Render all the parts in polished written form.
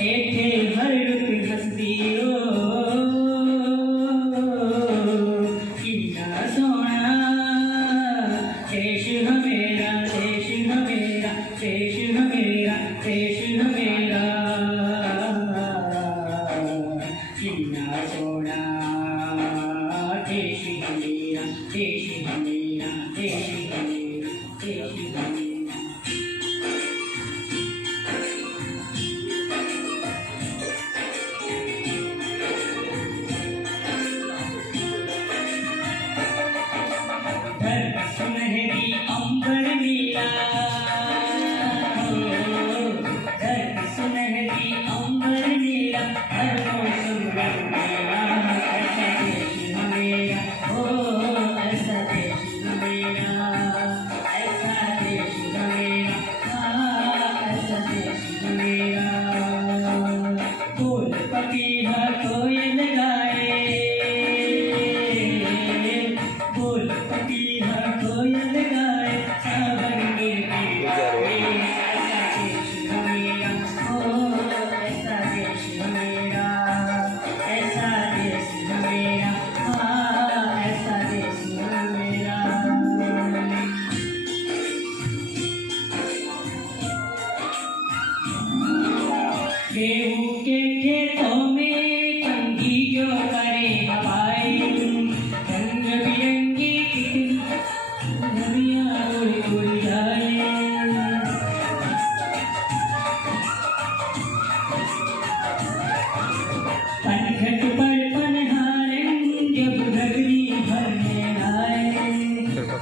एठे हर रुत हसदी ओ किन्ना सोना देश हमेरा देश हमेरा देश हमेरा देश हमेरा किन्ना सोना देश हमेरा देश हमेरा देश हमेरा देश हमेरा। सुनहरी अंबर नीला सुनहरी अंबर नीला हर मौसम रंगीला ऐसा देश मेरा हो ऐसा देश मेरा ऐसा देश मेरा हाँ ऐसा देश मेरा। फूल पपीहा कोयल गाए फूल पपीहा कोयल गाए सावन गिरती गाए ऐसा देश मेरा हो ऐसा देश मेरा ऐसा देश मेरा हाँ ऐसा देश मेरा। गेहूं के खेतों में कंघी जो करे हवाएं रंग बिरंगी नदियाँ उड़ उड़ जाए पनघट पर पनहारन जब घगरी भरने आए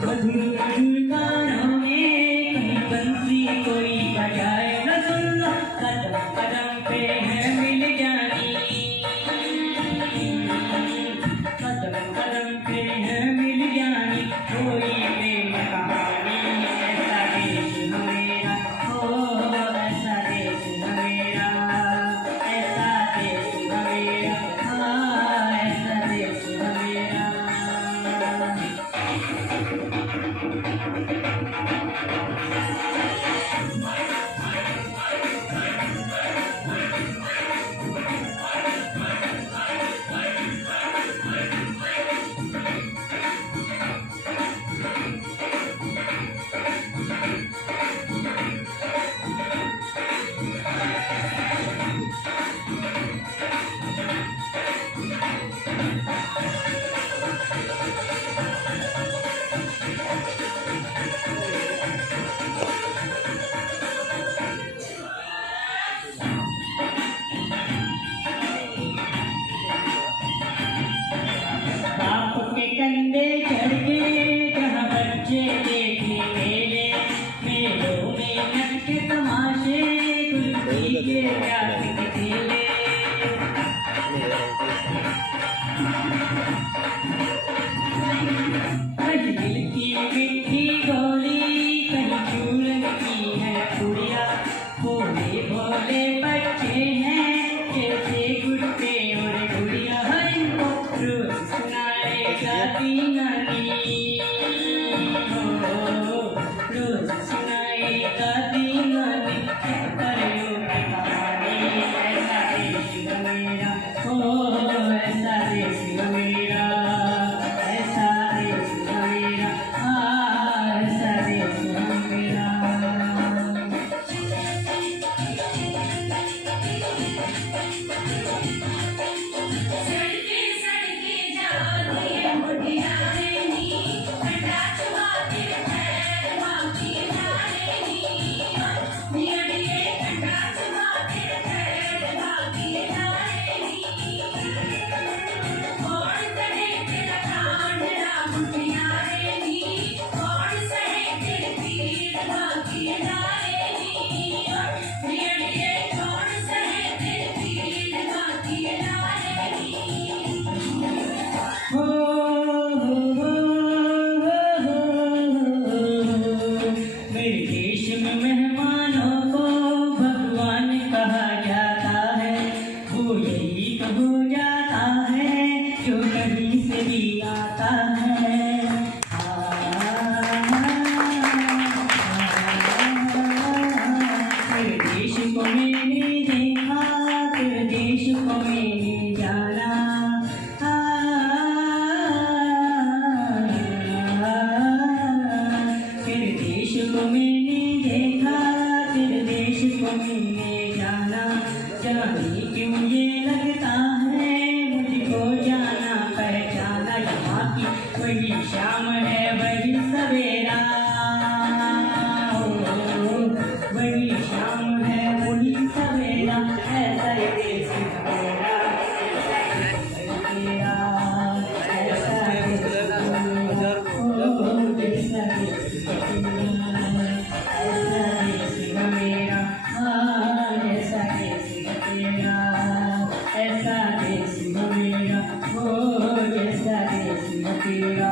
मधुर मधुर गानों में कहीं बंसी कोई बजाए रसुल्ला कदम कदम पे है मिल जानी कदम कदम पे है मिल जानी कोई प्रेम कहानी ऐसा देश मेरा हो ऐसा देश मेरा ऐसा देश मेरा हाँ ऐसा देश मेरा। बाप के कंधे चढ़ के जहाँ बच्चे देखे मेले मेलों में नटके तमाशे कुल्फी के प्यास के ठेले कहीं दिल की मिठी गोली कहीं चूरन की है गुड़िया भोले भोले बच्चे हैं कैसे गुड्डे और गुड़िया इनको रोज सुनाएगा दीनानी हो रोज सुनाएगा दीनानी करियो कहानी को मिलने जाना, जाने क्यों ये लगता है मुझको जाना पहचाना। यहाँ की वही शाम है वही सवेरा, वही शाम है वही सवेरा, ऐसा ही देश मेरा, ऐसा देश मेरा, ऐसा देश मेरा, ऐसा देश मेरा, ऐसा देश मेरा, ऐसा देश मेरा।